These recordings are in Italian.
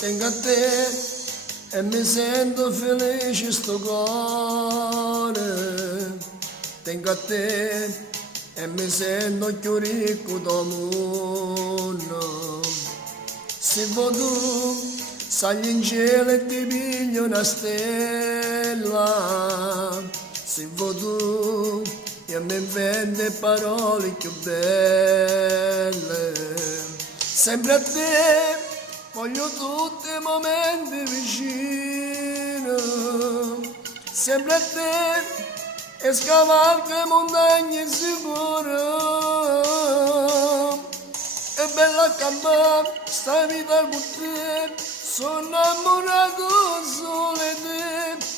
tengo a te e mi sento felice sto cuore. Tengo a te e mi sento più ricco del mondo. Se vuoi tu, sali in cielo e ti piglio una stella. Se vuoi tu, io mi invento parole più belle. Sempre a te, voglio tutti i momenti vicino. Sempre a te, e scavalca montagne sicuro. È bella campare, sta vita con te, sono innamorato solo di te.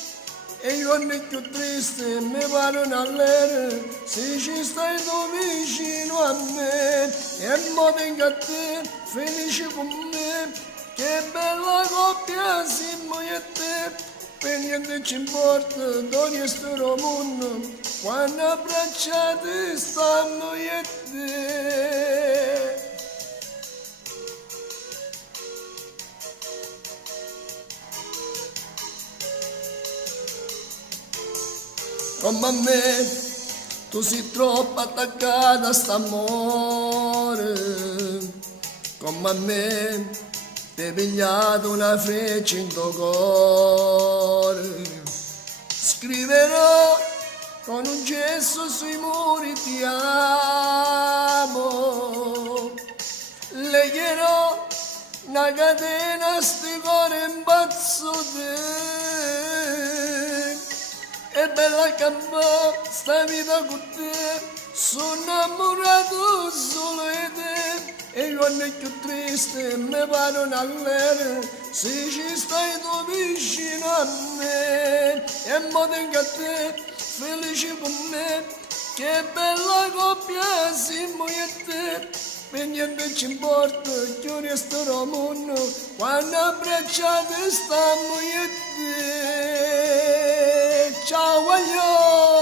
E i giorni più tristi mi parano all'era, se ci stai tu vicino a me. E mo tengo a te, felice con me, che bella coppia siamo io e te. Per niente ci importa dove sto mondo, quando abbracciati stanno io e te. Come a me, tu sei troppo attaccata a st'amore. Come a me, ti hai pigliato una freccia in tuo cuore. Scriverò con un gesto sui muri ti amo. Legherò una catena a sti cuore in pazzo te. È bella campare sta vita con te, sono innamorato solo di te. E i giorni più tristi mi parano all'era, se ci stai tu vicino a me. E mo tengo a te, felice con me, che bella coppia siamo io e te. Per niente ci importa che resterò al mondo, quando abbracciati stiamo io e te. Ciao, voglio!